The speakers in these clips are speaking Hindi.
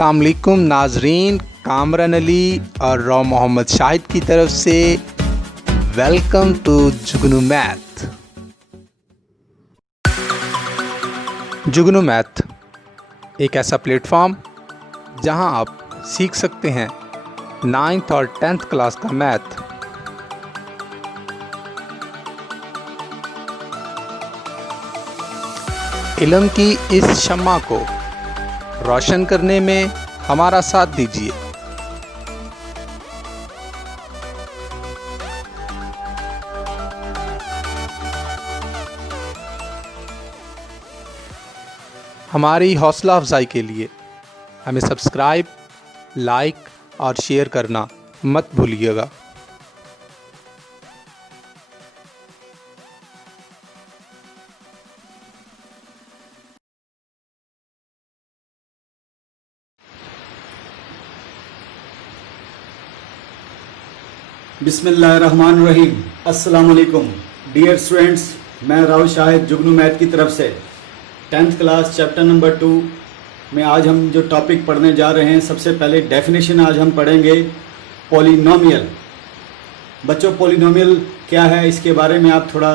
अस्सलाम वालेकुम नाजरीन, कामरान अली और रॉ मोहम्मद शाहिद की तरफ से welcome to Jugnu math. Jugnu math एक ऐसा प्लेटफॉर्म जहां आप सीख सकते हैं 9th और 10th क्लास का मैथ। इल्म की इस शम्मा को रोशन करने में हमारा साथ दीजिए। हमारी हौसला अफजाई के लिए हमें सब्सक्राइब, लाइक और शेयर करना मत भूलिएगा। बिस्मिल्लाहिर्रहमानिर्रहीम। अस्सलाम वालेकुम डियर स्टूडेंट्स, मैं राव शाहिद जुगनू मैथ की तरफ से 10th क्लास चैप्टर नंबर 2 में आज हम जो टॉपिक पढ़ने जा रहे हैं, सबसे पहले डेफिनेशन आज हम पढ़ेंगे पॉलिनोमियल। बच्चों, पॉलिनोमियल क्या है इसके बारे में आप थोड़ा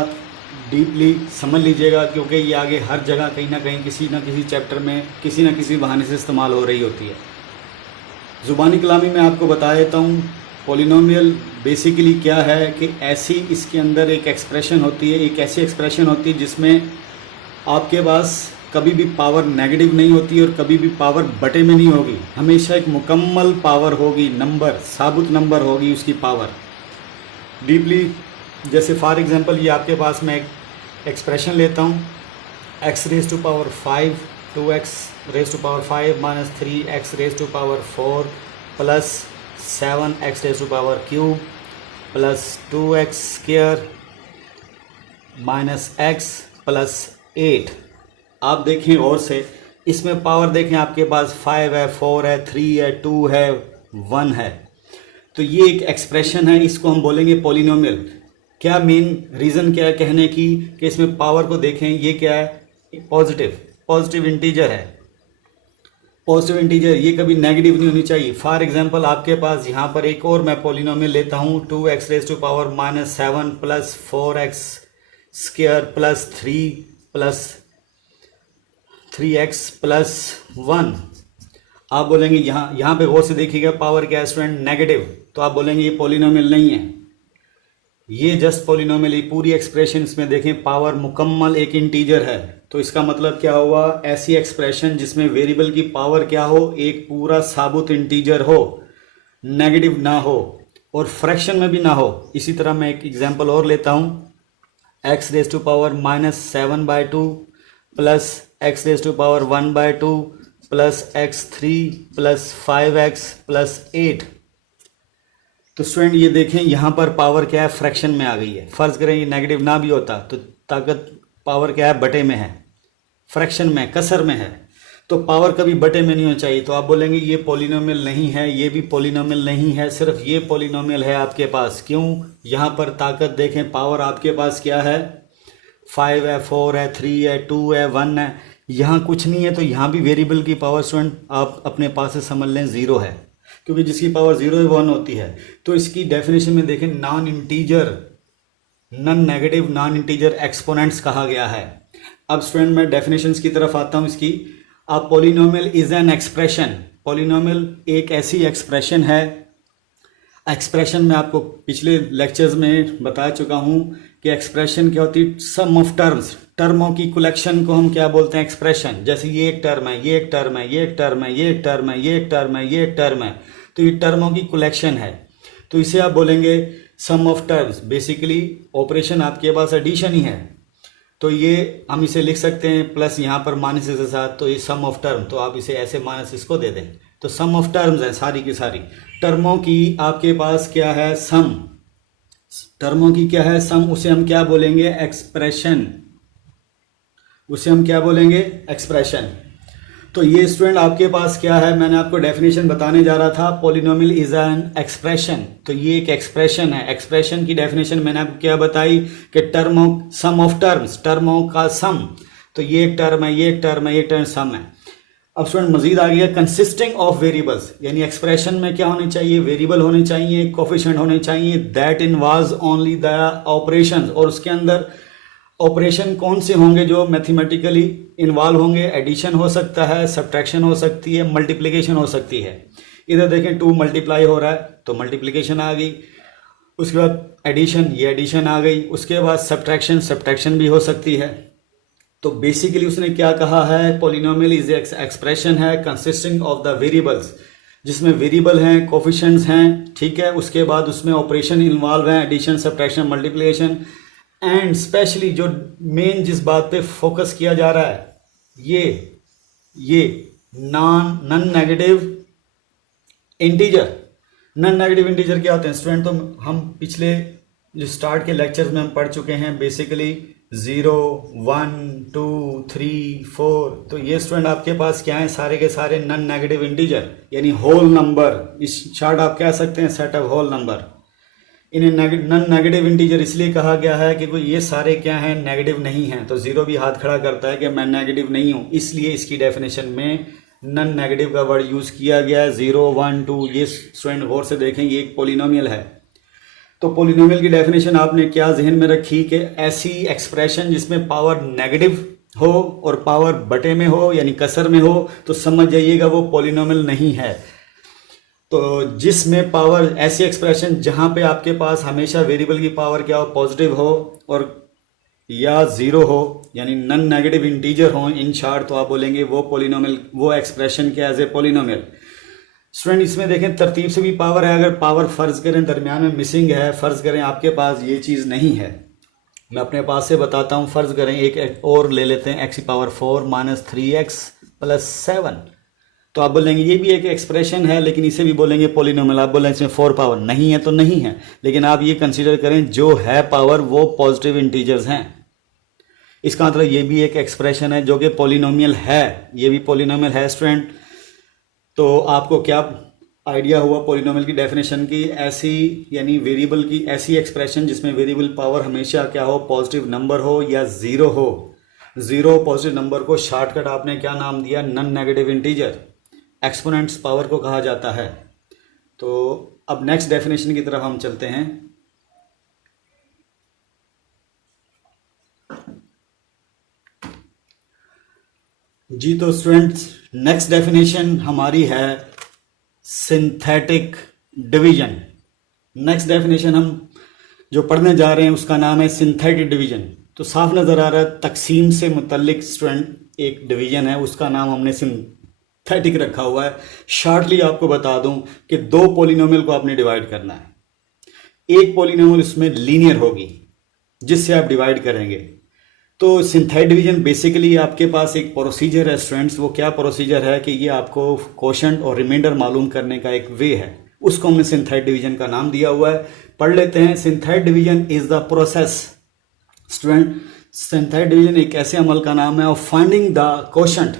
डीपली समझ लीजिएगा, क्योंकि ये आगे हर जगह कहीं ना कहीं किसी न किसी चैप्टर में किसी न किसी बहाने से इस्तेमाल हो रही होती है। ज़ुबानी कलामी में आपको बता देता हूँ पॉलिनोमियल बेसिकली क्या है कि ऐसी इसके अंदर एक एक्सप्रेशन होती है, एक ऐसी एक्सप्रेशन होती है जिसमें आपके पास कभी भी पावर नेगेटिव नहीं होती और कभी भी पावर बटे में नहीं होगी। हमेशा एक मुकम्मल पावर होगी, नंबर साबुत नंबर होगी उसकी पावर। डीपली जैसे फॉर एग्जांपल ये आपके पास मैं एक एक्सप्रेशन लेता हूँ, x raise to power 5 2x raise to power 5 minus 3x raise to power 4 plus 7x raise to power cube plus 2x square minus x plus 8। आप देखें और से इसमें पावर देखें, आपके पास 5 है, 4 है, 3 है, 2 है, 1 है। तो ये एक एक्सप्रेशन है, इसको हम बोलेंगे पॉलिनोमियल। क्या मेन रीज़न क्या है कहने की कि इसमें पावर को देखें, ये क्या है, पॉजिटिव इंटीजर है। पॉजिटिव इंटीजर ये कभी नेगेटिव नहीं होनी चाहिए। फॉर एग्जांपल आपके पास यहाँ पर एक और मैं पॉलिनोमियल लेता हूँ, 2x raise to power minus 7 plus 4x square plus 3 plus 3x plus 1। आप बोलेंगे यहाँ पे गौर से देखिएगा पावर क्या है स्टूडेंट, नेगेटिव। तो आप बोलेंगे ये पॉलिनोमियल नहीं है, ये जस्ट पॉलिनोमियल। ये पूरी एक्सप्रेशन इसमें देखें पावर मुकम्मल एक इंटीजर है। तो इसका मतलब क्या हुआ, ऐसी एक्सप्रेशन जिसमें वेरिएबल की पावर क्या हो, एक पूरा साबुत इंटीजर हो, नेगेटिव ना हो और फ्रैक्शन में भी ना हो। इसी तरह मैं एक एग्जांपल और लेता हूँ, x raise to power minus 7/2 plus x raise to power 1/2 plus x3 plus 5x plus 8। तो स्टूडेंट ये देखें यहाँ पर पावर क्या है, फ्रैक्शन में आ गई है। फर्ज करें ये नेगेटिव ना भी होता तो ताकत पावर क्या है, बटे में है, फ्रैक्शन में, कसर में है। तो पावर कभी बटे में नहीं होनी चाहिए। तो आप बोलेंगे ये पॉलिनोमियल नहीं है, ये भी पॉलिनोमियल नहीं है, सिर्फ ये पॉलिनोमियल है आपके पास। क्यों, यहाँ पर ताकत देखें, पावर आपके पास क्या है, 5 है, 4 है, 3 है, 2 है, 1 है। यहाँ कुछ नहीं है, तो यहाँ भी वेरिएबल की पावर स्टूडेंट आप अपने पास से समझ लें 0 है, क्योंकि जिसकी पावर 0 है 1 होती है। तो इसकी डेफिनेशन में देखें non integer, non negative non integer exponents कहा गया है। अब स्टूडेंट मैं डेफिनेशंस की तरफ आता हूं इसकी। अब polynomial is an expression, polynomial एक ऐसी एक्सप्रेशन है। एक्सप्रेशन में आपको पिछले लेक्चर्स में बता चुका हूं कि एक्सप्रेशन क्या होती है, सम ऑफ टर्म्स, टर्मों की कलेक्शन को हम क्या बोलते हैं, एक्सप्रेशन। जैसे ये एक टर्म है, ये एक टर्म है, ये एक टर्म है, ये एक टर्म है, ये एक टर्म है, ये एक टर्म है। तो ये टर्मों की कलेक्शन है, तो इसे आप बोलेंगे सम ऑफ टर्म्स। बेसिकली ऑपरेशन आपके पास एडिशन ही है, तो ये हम इसे लिख सकते हैं प्लस यहाँ पर माइनस के साथ। तो ये सम ऑफ टर्म, तो आप इसे ऐसे माइनस इसको दे दें। तो सम ऑफ टर्म्स है, सारी की सारी टर्मों की आपके पास क्या है, सम। टर्मों की क्या है, सम। उसे हम क्या बोलेंगे, एक्सप्रेशन। उसे हम क्या बोलेंगे, एक्सप्रेशन। तो ये स्टूडेंट आपके पास क्या है, मैंने आपको डेफिनेशन बताने जा रहा था, पॉलिनोमियल इज एन एक्सप्रेशन। तो ये एक एक्सप्रेशन है। एक्सप्रेशन की डेफिनेशन मैंने आपको क्या बताई कि टर्मों, सम ऑफ टर्म्स, टर्मों का सम। तो ये एक टर्म है, ये एक टर्म है, ये टर्म सम है। अब स्टूडेंट मजीद आ गया कंसिस्टिंग ऑफ वेरिएबल्स, यानी एक्सप्रेशन में क्या होने चाहिए, वेरिएबल होने चाहिए, कोफिशिएंट होने चाहिए that involves only the operations, और उसके अंदर ऑपरेशन कौन से होंगे जो मैथमेटिकली इन्वॉल्व होंगे। एडिशन हो सकता है, सब्ट्रैक्शन हो सकती है, मल्टीप्लिकेशन हो सकती है। इधर देखें 2 मल्टीप्लाई हो रहा है तो मल्टीप्लिकेशन आ गई, उसके बाद एडिशन, ये एडिशन आ गई, उसके बाद सब्ट्रैक्शन भी हो सकती है। तो बेसिकली उसने क्या कहा है, पॉलिनोमियल इज एक्सप्रेशन है कंसिस्टिंग ऑफ द वेरिएबल्स, जिसमें वेरिएबल हैं, कोफिशिएंट्स हैं, ठीक है। उसके बाद उसमें ऑपरेशन इन्वॉल्व हैं, addition, subtraction, multiplication, and specially जो मेन जिस बात पे फोकस किया जा रहा है, ये non negative integer. Non negative integer क्या होते हैं स्टूडेंट, तो हम पिछले जो स्टार्ट के लेक्चर्स में हम पढ़ चुके हैं बेसिकली 0, 1, 2, 3, 4। तो ये स्टूडेंट आपके पास क्या है, सारे के सारे नॉन नेगेटिव इंटीजर यानी होल नंबर। इस चार्ट आप कह सकते हैं सेट ऑफ होल नंबर। इन्हें नॉन नेगेटिव इंटीजर इसलिए कहा गया है कि ये सारे क्या हैं, नेगेटिव नहीं हैं। तो 0 भी हाथ खड़ा करता है कि मैं नेगेटिव नहीं हूं, इसलिए इसकी डेफिनेशन में नॉन नेगेटिव का वर्ड यूज किया गया है। 0, 1, 2 ये स्टूडेंट गौर से देखें, ये एक पोलिनोमियल है। तो पोलिनोमियल की डेफिनेशन आपने क्या जहन में रखी कि ऐसी एक्सप्रेशन जिसमें पावर नेगेटिव हो और पावर बटे में हो यानी कसर में हो, तो समझ जाइएगा वो पोलिनोमियल नहीं है। तो जिसमें पावर, ऐसी एक्सप्रेशन जहां पे आपके पास हमेशा वेरिएबल की पावर क्या हो, पॉजिटिव हो और या 0 हो यानी नॉन नेगेटिव इंटीजर हो इन शॉर्ट, तो आप बोलेंगे वो पोलिनोमियल, वो एक्सप्रेशन क्या एज ए पोलिनोमियल। स्टूडेंट इसमें देखें तरतीब से भी पावर है। अगर पावर फर्ज करें दरमियान में मिसिंग है, फर्ज करें आपके पास ये चीज़ नहीं है, मैं अपने पास से बताता हूँ। फर्ज करें एक और ले लेते हैं, x की पावर 4 - 3x + 7। तो आप बोलेंगे ये भी एक एक्सप्रेशन है, लेकिन इसे भी बोलेंगे पोलिनोमियल। आप बोलेंगे इसमें 4 पावर नहीं है तो नहीं है, लेकिन आप ये कंसीडर करें जो है पावर वो पॉजिटिव इंटीजर्स हैं। इसका मतलब ये भी एक एक्सप्रेशन है जो कि पोलिनोमियल है, ये भी पोलिनोमियल है स्टूडेंट। तो आपको क्या आइडिया हुआ पोलिनोमियल की डेफिनेशन की, ऐसी यानी वेरिएबल की ऐसी एक्सप्रेशन जिसमें वेरिएबल पावर हमेशा क्या हो, पॉजिटिव नंबर हो या 0 हो। 0 पॉजिटिव नंबर को शॉर्टकट आपने क्या नाम दिया, non negative integer. Exponents power को कहा जाता है। तो अब नेक्स्ट डेफिनेशन की तरफ हम चलते हैं। जी तो स्टूडेंट्स नेक्स्ट डेफिनेशन हमारी है सिंथेटिक डिवीजन। नेक्स्ट डेफिनेशन हम जो पढ़ने जा रहे हैं उसका नाम है सिंथेटिक डिवीजन। तो साफ नजर आ रहा है तकसीम से मुतल्लिक स्टूडेंट एक डिवीजन है, उसका नाम हमने सिंथेटिक रखा हुआ है। शॉर्टली आपको बता दूं कि 2 पोलिनोमियल को आपने डिवाइड करना है। एक पोलिनोमियल उसमें लीनियर होगी जिससे आप डिवाइड करेंगे। तो सिंथेटिक डिवीजन बेसिकली आपके पास एक प्रोसीजर है स्टूडेंट्स। वो क्या प्रोसीजर है कि ये आपको क्वोशंट और रिमाइंडर मालूम करने का एक वे है, उसको हमने सिंथेटिक डिवीजन का नाम दिया हुआ है। पढ़ लेते हैं। Synthetic division is the process student, synthetic division एक ऐसे अमल का नाम है ऑफ फाइंडिंग द क्वोशंट।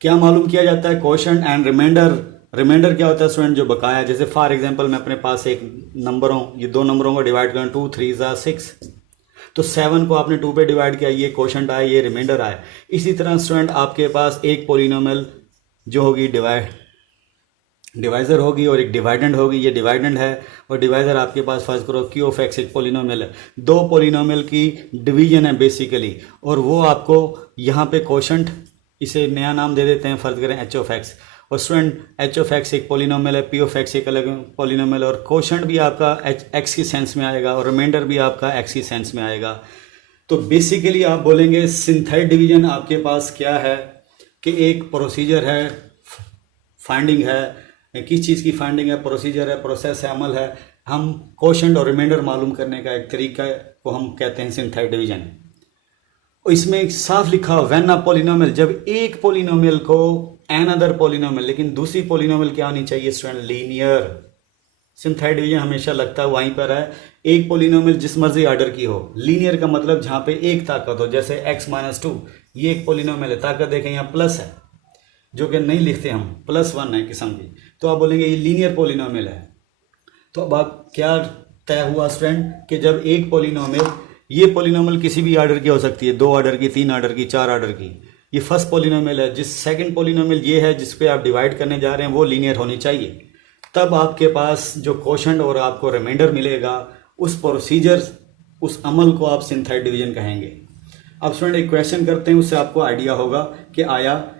क्या मालूम किया जाता है, क्वोशंट एंड रिमाइंडर। रिमाइंडर क्या होता है स्टूडेंट, जो बकाया। जैसे फॉर एग्जांपल मैं अपने पास एक नंबरों, ये 2 नंबरों को डिवाइड करूं, 2 3 6, तो 7 को आपने 2 पे डिवाइड किया, ये क्वोशंट आया, ये रिमाइंडर आया। इसी तरह स्टूडेंट आपके पास एक पोलिनोमियल जो होगी डिवाइजर होगी और एक डिवाइडेंड होगी। ये डिवाइडेंड है और डिवाइजर आपके पास फर्ज करो क्यू ऑफ एक्स एक पोलिनोमियल है। 2 पोलिनोमियल की डिवीजन है बेसिकली, और वो आपको यहाँ पे क्वोशंट, इसे नया नाम दे देते हैं, फर्ज करें एच ऑफ एक्स। और स्टूडेंट एच ऑफ एक्स एक पोलिनोमियल है, पी ऑफ एक्स एक अलग पोलिनोमियल, और क्वोशंट भी आपका एक्स की सेंस में आएगा और रिमाइंडर भी आपका एक्स की सेंस में आएगा। तो बेसिकली आप बोलेंगे सिंथेटिक डिवीजन आपके पास क्या है कि एक प्रोसीजर है, फाइंडिंग है। किस चीज़ की फाइंडिंग है, प्रोसीजर है, प्रोसेस है, अमल है। हम क्वोशंट और रिमाइंडर मालूम करने का एक तरीका को हम कहते हैं सिंथेटिक डिवीजन। और इसमें साफ लिखा व्हेन अ पोलिनोमियल, जब एक पोलिनोमियल को एन अदर पोलिनोमियल, लेकिन दूसरी पोलिनोमियल क्या होनी चाहिए स्टूडेंट, लीनियर। सिंथेटिक डिवीजन हमेशा लगता है वहीं पर है, एक पोलिनोमियल जिस मर्जी ऑर्डर की हो। लीनियर का मतलब जहां पे एक ताकत हो, जैसे x - 2 ये एक पोलिनोमियल है, ताकत देखें यहाँ प्लस है जो कि नहीं लिखते हम, +1 है किस्म की, तो आप बोलेंगे ये लीनियर पोलिनोमियल है। तो अब आप क्या तय हुआ स्टूडेंट कि जब एक पोलिनोमियल, ये पोलिनोमियल किसी भी ऑर्डर की हो सकती है, 2 ऑर्डर की, 3 ऑर्डर की, 4 ऑर्डर की, ये फर्स्ट पोलिनोमियल है। जिस सेकंड पोलिनोमियल ये है जिस पे आप डिवाइड करने जा रहे हैं वो लीनियर होनी चाहिए, तब आपके पास जो क्वोशंट और आपको रिमाइंडर मिलेगा उस प्रोसीजर, उस अमल को आप सिंथेटिक डिवीजन कहेंगे। अब स्टूडेंट एक क्वेश्चन करते हैं, उससे आपको आइडिया होगा कि आया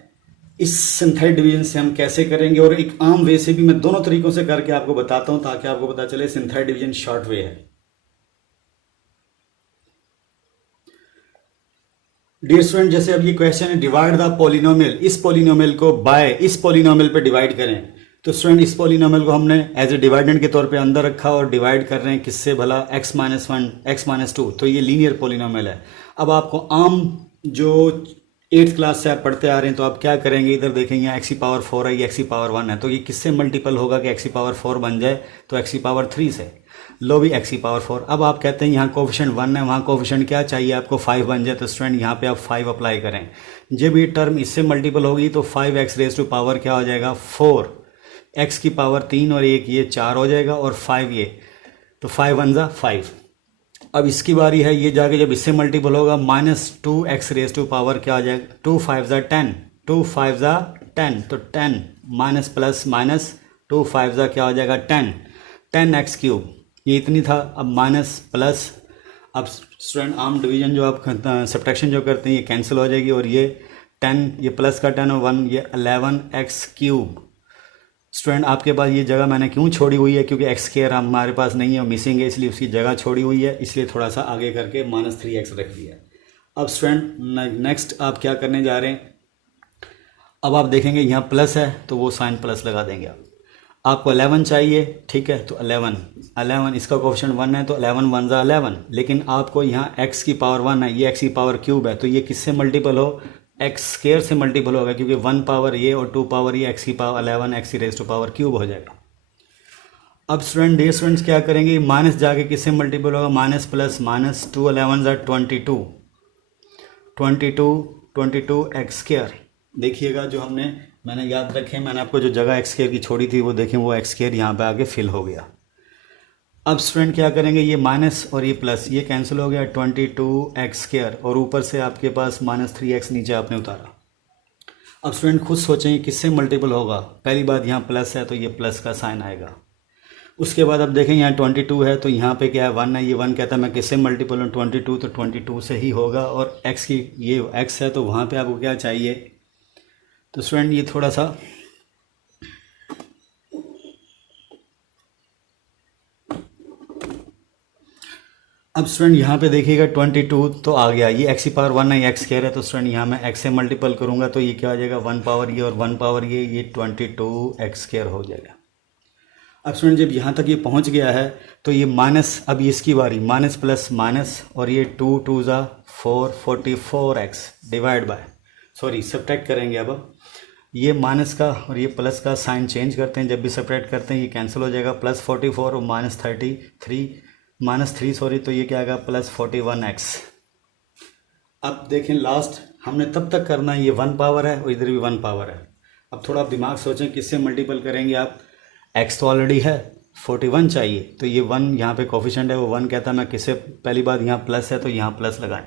इस सिंथेटिक डिवीजन से हम कैसे करेंगे, और एक आम वे से भी मैं दोनों तरीकों से करके आपको बताता हूं ताकि आपको पता चले सिंथेटिक डिवीजन शॉर्ट वे है। डियर स्टूडेंट, जैसे अब ये क्वेश्चन है डिवाइड द पोलिनोमियल, इस पोलिनोमियल को बाय इस पोलिनोमियल पे डिवाइड करें। तो स्टूडेंट इस पोलिनोमियल को हमने एज ए डिवाइडेंड के तौर पे अंदर रखा और डिवाइड कर रहे हैं किससे भला, x-1 x-2, तो ये लीनियर पोलिनोमियल है। अब आपको आम जो 8th क्लास से आप पढ़ते आ रहे हैं तो आप क्या करेंगे, इधर देखेंगे x⁴ है, ये x⁴ है, तो ये किससे मल्टीपल होगा कि x⁴ बन जाए, तो x⁴ से। लो भी x⁴। अब आप कहते हैं यहाँ कोफिशिएंट 1 है, वहाँ कोफिशिएंट क्या चाहिए आपको 5 बन जाए, तो स्टूडेंट यहाँ पे आप 5 अप्लाई करें। जब ये टर्म इससे मल्टीपल होगी तो 5x रेज टू पावर क्या हो जाएगा 4, x की पावर 3 और 1 ये 4 हो जाएगा, और 5 ये, तो 5 1 जा 5। अब इसकी बारी है, ये जाके जब इससे मल्टीपल होगा -2x रेज टू पावर क्या हो जाएगा 2 5 जा 10, 2 5 जा 10, तो 10 माइनस प्लस माइनस 2 5 जा क्या हो जाएगा 10x³, ये इतनी था। अब माइनस प्लस, अब स्टूडेंट आम डिवीजन जो आप सब्ट्रैक्शन जो करते हैं ये कैंसिल हो जाएगी, और ये 10, ये प्लस का 10 और 1, ये 11x³। स्टूडेंट आपके पास ये जगह मैंने क्यों छोड़ी हुई है, क्योंकि x² हमारे पास नहीं है, मिसिंग है, इसलिए उसकी जगह छोड़ी हुई है, इसलिए थोड़ा सा आगे करके -3x रख दिया। अब स्टूडेंट नेक्स्ट आप क्या करने जा रहे हैं, अब आप देखेंगे यहाँ प्लस है तो वो साइन प्लस लगा देंगे। आपको 11 चाहिए, ठीक है, तो 11 इसका कोफिशिएंट 1 है, तो 11 1 जा 11, लेकिन आपको यहाँ x⁴ 1 है, ये x³ है, तो ये किससे मल्टीपल हो, x² से मल्टीपल होगा, क्योंकि 1 पावर ये और 2 पावर ये x⁴ x raise to power cube हो जाएगा। अब स्टूडेंट डे स्टूडेंट्स क्या करेंगे, माइनस जाके किससे मल्टीपल होगा, माइनस प्लस, माइनस 2 11 जा 22 x²। देखिएगा जो मैंने याद रखे, मैंने आपको जो जगह x² की छोड़ी थी वो देखें, वो x² यहाँ पे आके फिल हो गया। अब स्टूडेंट क्या करेंगे, ये माइनस और ये प्लस ये कैंसिल हो गया, 22x², और ऊपर से आपके पास -3x नीचे आपने उतारा। अब स्टूडेंट खुद सोचें किससे मल्टीपल होगा, पहली बात यहाँ प्लस है तो ये प्लस का साइन आएगा। उसके बाद अब देखें यहाँ 22 है तो यहाँ पे क्या है 1 है, ये 1 कहता है मैं किससे मल्टीपल हूँ 22, तो 22 से ही होगा, और x की ये x है तो वहाँ पे आपको क्या चाहिए, तो स्टूडेंट ये थोड़ा सा अब स्टूडेंट यहाँ पे देखिएगा 22 तो आ गया, ये x⁴ है, x² है, तो स्टूडेंट यहाँ मैं x से मल्टीपल करूँगा तो ये क्या हो जाएगा 1 पावर ये और 1 पावर ये 22x² हो जाएगा। अब स्टूडेंट जब यहाँ तक ये पहुँच गया है तो ये माइनस, अब इसकी बारी माइनस प्लस माइनस, और ये 2 2 जा 4 44x divide by, sorry subtract करेंगे। अब ये माइनस का और ये प्लस का साइन चेंज करते हैं, जब भी सब्ट्रैक्ट करते हैं ये कैंसिल हो जाएगा, +44 और -3 सॉरी, तो ये क्या आएगा +41x। अब देखें लास्ट हमने तब तक करना है, ये 1 पावर है और इधर भी 1 पावर है। अब थोड़ा आप दिमाग सोचें किससे मल्टीपल करेंगे आप, x तो ऑलरेडी है, 41 चाहिए, तो ये 1 यहाँ पे कोफिशिएंट है, वो 1 कहता है मैं किससे, पहली बात यहाँ प्लस है तो यहाँ प्लस लगाएं,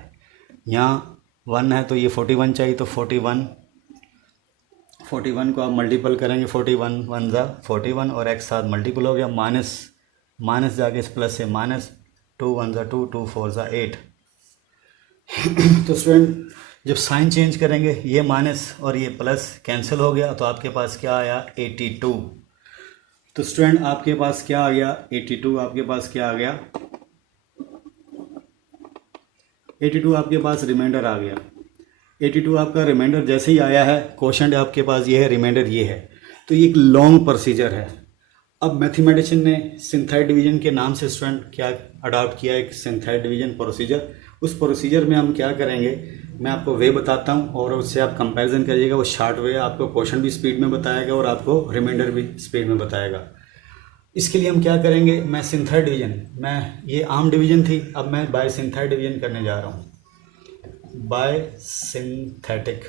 यहाँ 1 है तो ये 41 चाहिए, तो 41 को आप मल्टीपल करेंगे, 41 1 जा 41 और x साथ मल्टीपल हो गया, माइनस जाके इस प्लस से माइनस 2 1 जा 2 2 4 जा 8। तो स्टूडेंट जब साइन चेंज करेंगे ये माइनस और ये प्लस कैंसिल हो गया, तो आपके पास क्या आया 82। तो स्टूडेंट आपके पास क्या आ गया 82, आपके पास क्या आ गया 82, आपके पास रिमाइंडर आ गया 82। आपका रिमाइंडर जैसे ही आया है, क्वोशंट आपके पास ये है, रिमाइंडर ये है, तो ये एक लॉन्ग प्रोसीजर है। अब मैथमेटिशियन ने सिंथेटिक डिवीजन के नाम से स्टूडेंट क्या अडॉप्ट किया, एक सिंथेटिक डिवीजन प्रोसीजर। उस प्रोसीजर में हम क्या करेंगे, मैं आपको वे बताता हूँ और उससे आप कंपैरिजन करिएगा, वो शॉर्ट वे, आपको क्वेश्चन भी स्पीड में बताएगा और आपको रिमाइंडर भी स्पीड में बताएगा। इसके लिए हम क्या करेंगे, मैं सिंथेटिक डिवीजन, मैं ये आम डिवीजन थी, अब मैं बाय सिंथेटिक डिवीजन करने जा रहा हूँ, बाय सिंथेटिक।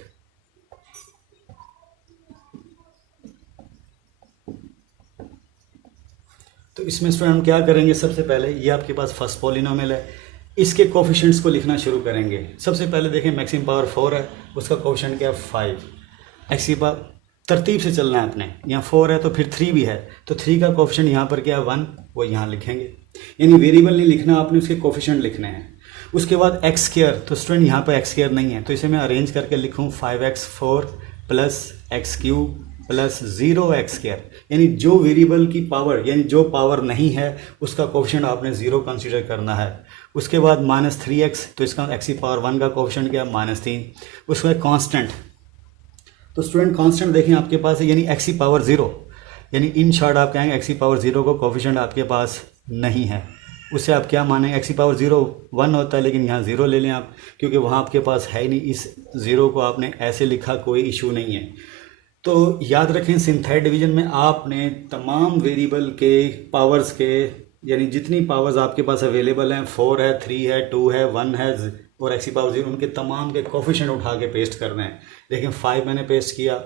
तो इसमें स्टूडेंट हम क्या करेंगे, सबसे पहले ये आपके पास फर्स्ट पॉलिनोमियल है, इसके कोफिशिएंट्स को लिखना शुरू करेंगे। सबसे पहले देखें मैक्सिमम पावर 4 है, उसका कोफिशिएंट क्या है 5। एक्स की पावर तरतीब से चलना है अपने, यहाँ 4 है तो फिर 3 भी है, तो 3 का कोफिशिएंट यहाँ पर क्या है 1, वो यहाँ लिखेंगे। यानी वेरिएबल नहीं लिखना आपने, उसके कोफिशिएंट लिखने हैं। उसके बाद एक्स स्क्वायर, तो स्टूडेंट यहाँ पर एक्स स्क्वायर नहीं है, तो इसे मैं अरेंज करके लिखूँ 5x4 plus x cube plus 0x square. यानी जो वेरिएबल की पावर, यानी जो पावर नहीं है उसका कोफिशिएंट आपने 0 कंसीडर करना है। उसके बाद -3x, तो इसका x की पावर 1 का कोफिशिएंट क्या है -3। उसके बाद कांस्टेंट, तो स्टूडेंट कांस्टेंट देखें आपके पास है, यानी x की पावर 0, यानी इन शॉर्ट आप कहेंगे x की पावर 0 को कोफिशिएंट आपके पास नहीं है। उससे आप क्या मानेंगे, x की पावर 0 1 होता है, लेकिन यहाँ 0 ले लें आप, क्योंकि वहाँ आपके पास है ही नहीं। इस 0 को आपने ऐसे लिखा, कोई इशू नहीं है। तो याद रखें सिंथेटिक डिवीजन में आपने तमाम वेरिएबल के पावर्स के, यानी जितनी पावर्स आपके पास अवेलेबल हैं, 4 है, 3 है, 2 है, 1 है और x की पावर 0, उनके तमाम के कोफिशिएंट उठा के पेस्ट करने हैं। लेकिन 5 मैंने पेस्ट किया,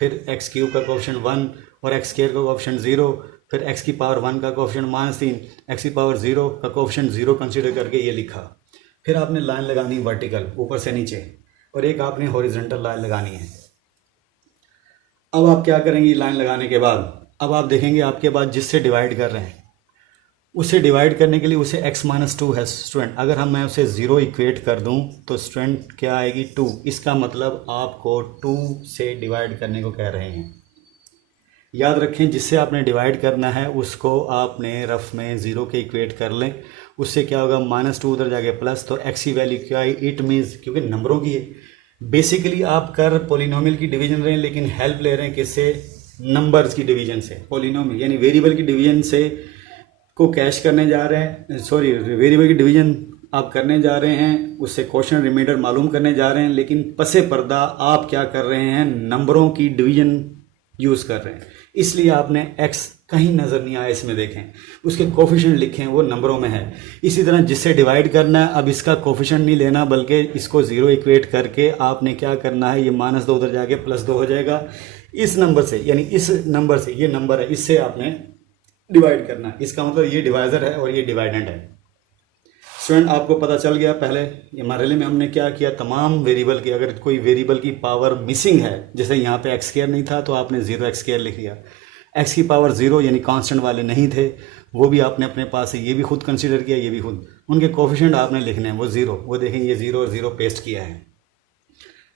फिर एक्स क्यूब का कोफिशिएंट 1 और एक्स स्क्वायर का कोफिशिएंट 0, फिर x की पावर 1 का कोफिशिएंट -3, x की पावर 0 का कोफिशिएंट 0 कंसीडर करके ये लिखा। फिर आपने लाइन लगानी वर्टिकल ऊपर से नीचे, और एक आपने हॉरिजॉन्टल लाइन लगानी है। अब आप क्या करेंगे लाइन लगाने के बाद, अब आप देखेंगे आपके पास जिससे डिवाइड कर रहे हैं उसे डिवाइड करने के लिए उसे x-2 है स्टूडेंट। अगर मैं उसे 0 इक्वेट कर दूं तो स्टूडेंट क्या आएगी 2। इसका मतलब आपको 2 से डिवाइड करने को कह रहे हैं। याद रखें जिससे आपने डिवाइड करना है उसको आपने रफ में 0 के इक्वेट कर लें। उससे क्या होगा -2 उधर जाके प्लस, तो x की वैल्यू क्या आई, इट मीन्स क्योंकि नंबरों की है। बेसिकली आप कर पॉलिनोमियल की डिवीजन रहे हैं, लेकिन हेल्प ले रहे हैं किससे, नंबर्स की डिवीजन से। पॉलिनोमियल यानी वेरिएबल की डिवीजन से को कैश करने जा रहे हैं, सॉरी वेरिएबल की डिवीजन आप करने जा रहे हैं, उससे क्वेश्चन रिमाइंडर मालूम करने जा रहे हैं, लेकिन पसे पर्दा आप क्या कर रहे हैं, नंबरों की डिवीजन यूज़ कर रहे हैं। इसलिए आपने x कहीं नज़र नहीं आया इसमें, देखें उसके कोफिशिएंट लिखे हैं वो नंबरों में है। इसी तरह जिससे डिवाइड करना है, अब इसका कोफिशिएंट नहीं लेना बल्कि इसको 0 इक्वेट करके आपने क्या करना है, ये -2 उधर जाके +2 हो जाएगा। इस नंबर से, यानी इस नंबर से, ये नंबर है, इससे आपने डिवाइड करना है। इसका मतलब ये डिवाइजर है और ये डिवाइडेंड है। स्टूडेंट आपको पता चल गया। पहले मरहले में हमने क्या किया, तमाम वेरिएबल की, अगर कोई वेरिएबल की पावर मिसिंग है, जैसे यहाँ पे एक्स स्क्वायर नहीं था तो आपने 0x स्क्वायर लिख लिया। एक्स की पावर 0 यानी कांस्टेंट वाले नहीं थे, वो भी आपने अपने पास है, ये भी खुद कंसीडर किया, ये भी खुद। उनके कोफिशिएंट आपने लिखने हैं, वो 0, वो देखें ये 0 और 0 पेस्ट किया है।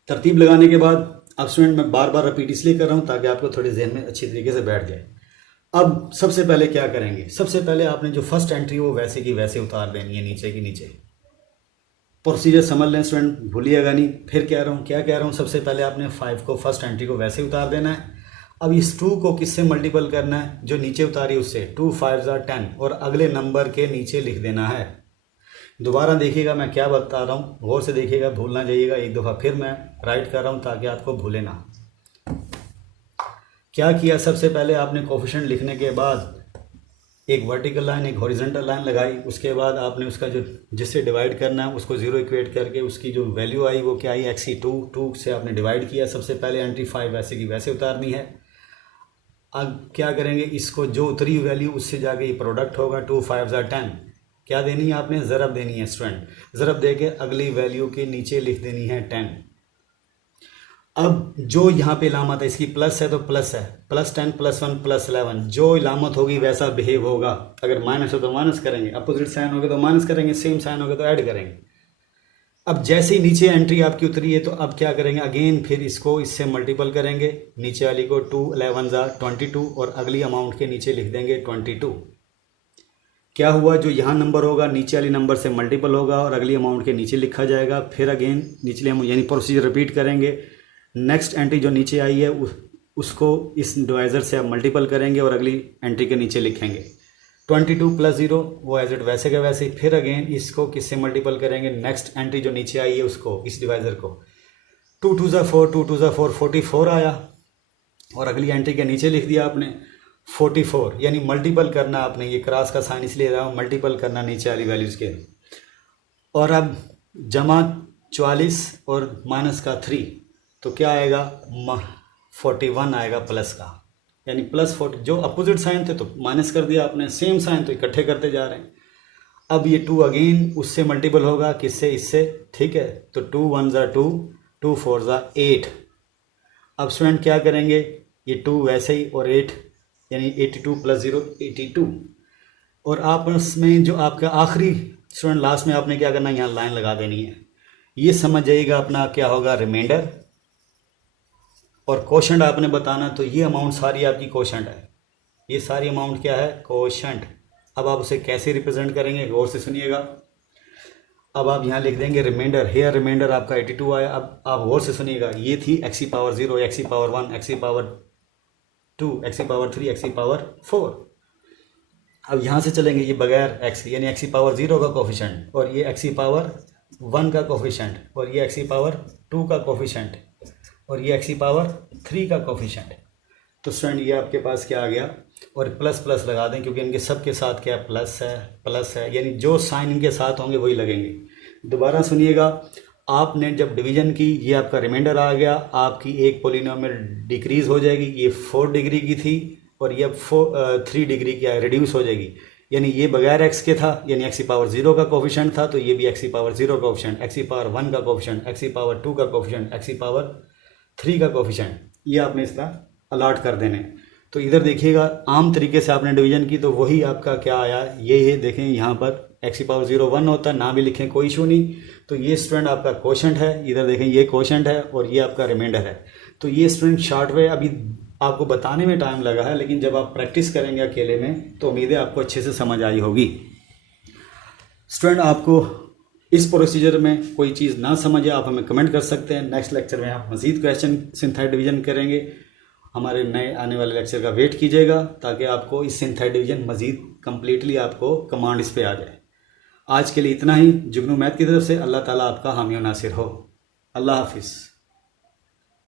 तरतीब लगाने के बाद अब स्टूडेंट मैं बार बार रिपीट इसलिए कर रहा हूँ ताकि आपको थोड़ी जहन में अच्छी तरीके से बैठ जाए। अब सबसे पहले क्या करेंगे, सबसे पहले आपने जो फर्स्ट एंट्री वो वैसे की वैसे उतार देनी है, नीचे की नीचे। प्रोसीजर समझ लें स्टूडेंट, भूलिएगा नहीं। फिर क्या कह रहा हूँ, सबसे पहले आपने 5 को फर्स्ट एंट्री को वैसे उतार देना है। अब इस 2 को किससे मल्टीपल करना है, जो नीचे उतारी उससे, 2 5 10, और अगले नंबर के नीचे लिख देना है। दोबारा देखिएगा मैं क्या बता रहा हूँ, गौर से देखिएगा, भूलना जाइएगा। एक दफ़ा फिर मैं राइट कर रहा हूँ ताकि आपको भूले ना। क्या किया, सबसे पहले आपने कोफिशिएंट लिखने के बाद एक वर्टिकल लाइन, एक हॉरिजॉन्टल लाइन लगाई। उसके बाद आपने उसका जो जिससे डिवाइड करना है उसको 0 इक्वेट करके उसकी जो वैल्यू आई वो क्या आई, x की 2 से आपने डिवाइड किया। सबसे पहले एंट्री 5 वैसे की वैसे उतारनी है। अब क्या करेंगे, इसको जो उतरी वैल्यू उससे जाके ये प्रोडक्ट होगा, 2 5 10। क्या देनी है आपने, ज़रब देनी है स्टूडेंट। ज़रब दे के अगली वैल्यू के नीचे लिख देनी है 10। अब जो यहाँ पे इलामत है इसकी प्लस है तो प्लस है, +10 +1 +11, जो इलामत होगी वैसा बिहेव होगा। अगर माइनस हो तो माइनस करेंगे, अपोजिट साइन होगा तो माइनस करेंगे, सेम साइन होगा तो ऐड करेंगे। अब जैसे ही नीचे एंट्री आपकी उतरी है तो अब क्या करेंगे, अगेन फिर इसको इससे मल्टीपल करेंगे, नीचे वाली को 2 11 22 और अगली अमाउंट के नीचे लिख देंगे 22। क्या हुआ, जो यहाँ नंबर होगा नीचे वाली नंबर से मल्टीपल होगा और अगली अमाउंट के नीचे लिखा जाएगा। फिर अगेन निचले यानी प्रोसीजर रिपीट करेंगे। नेक्स्ट एंट्री जो नीचे आई है उसको इस डिवाइजर से आप मल्टीपल करेंगे और अगली एंट्री के नीचे लिखेंगे 22 + 0, वो एज इट वैसे का वैसे। फिर अगेन इसको किससे मल्टीपल करेंगे, नेक्स्ट एंट्री जो नीचे आई है उसको, इस डिवाइजर को, 2 2 4 2 2 4 44 आया और अगली एंट्री के नीचे लिख दिया आपने 44। यानी मल्टीपल करना आपने, ये क्रॉस का साइन इसलिए रहा हूँ, मल्टीपल करना नीचे वाली वैल्यूज़ के। और अब जमा 44 और माइनस का 3, तो क्या आएगा 41 आएगा प्लस का, यानी +40। जो अपोजिट साइन थे तो माइनस कर दिया आपने, सेम साइन तो इकट्ठे करते जा रहे हैं। अब ये 2 अगेन उससे मल्टीपल होगा, किससे, इससे, ठीक है। तो 2 1 ज़ा 2, 2 4 ज़ा 8। अब स्टूडेंट क्या करेंगे, ये 2 वैसे ही और 8 यानी 82 + 0 82। और आपस में जो आपका आखिरी स्टूडेंट लास्ट में आपने क्या करना है, यहाँ लाइन लगा देनी है। ये समझ जाइएगा अपना क्या होगा रिमाइंडर, और कोशेंट आपने बताना। तो ये अमाउंट सारी आपकी कोशेंट है, ये सारी अमाउंट क्या है, कोशेंट। अब आप उसे कैसे रिप्रेजेंट करेंगे, गौर से सुनिएगा। अब आप यहाँ लिख देंगे रिमाइंडर, हेयर रिमाइंडर आपका 82 आया। अब आप गौर से सुनिएगा, ये थी x की पावर 0, x की पावर 1, x की पावर 2, x की पावर 3, x की पावर 4। अब यहाँ से चलेंगे ये बगैर x यानी x की पावर 0 का कोफिशेंट, और ये x की पावर 1 का कोफिशेंट, और ये x की पावर 2 का कोफिशेंट, और ये x की पावर 3 का कोफिशेंट। तो स्टूडेंट ये आपके पास क्या आ गया, और प्लस प्लस लगा दें क्योंकि इनके सब के साथ क्या प्लस है, यानी जो साइन इनके साथ होंगे वही लगेंगे। दोबारा सुनिएगा, आपने जब डिवीजन की, ये आपका रिमाइंडर आ गया, आपकी एक पॉलिनोमियल डिक्रीज हो जाएगी, ये 4 डिग्री की थी और ये अब 3 डिग्री की रिड्यूस हो जाएगी। यानी ये बगैर x के था, यानी x की पावर 0 का कोफिशेंट था, तो ये भी x की पावर 0 का कोफिशेंट, x की पावर 1 का कोफिशेंट, x की पावर 2 का कोफिशेंट, x की पावर 3 का कोफिशेंट। ये आपने इस तरह अलॉट कर देने। तो इधर देखिएगा, आम तरीके से आपने डिवीजन की तो वही आपका क्या आया, ये है देखें यहाँ पर x की पावर 0 1 होता है, ना भी लिखें कोई इशू नहीं। तो ये स्टूडेंट आपका कोशेंट है, इधर देखें ये कोशेंट है और ये आपका रिमाइंडर है। तो ये स्टूडेंट शॉर्ट वे अभी आपको बताने में टाइम लगा है, लेकिन जब आप प्रैक्टिस करेंगे अकेले में तो उम्मीद है आपको अच्छे से समझ आई होगी। स्टूडेंट आपको इस प्रोसीजर में कोई चीज़ ना समझे आप हमें कमेंट कर सकते हैं। नेक्स्ट लेक्चर में आप मज़ीद क्वेश्चन सिंथेटिक डिवीजन करेंगे। हमारे नए आने वाले लेक्चर का वेट कीजिएगा ताकि आपको इस सिंथेटिक डिवीजन मज़ीद कम्प्लीटली आपको कमांड इस पे आ जाए। आज के लिए इतना ही। जुगनू मैथ की तरफ से अल्लाह ताला आपका हामी और नासिर हो। अल्लाह हाफिज़।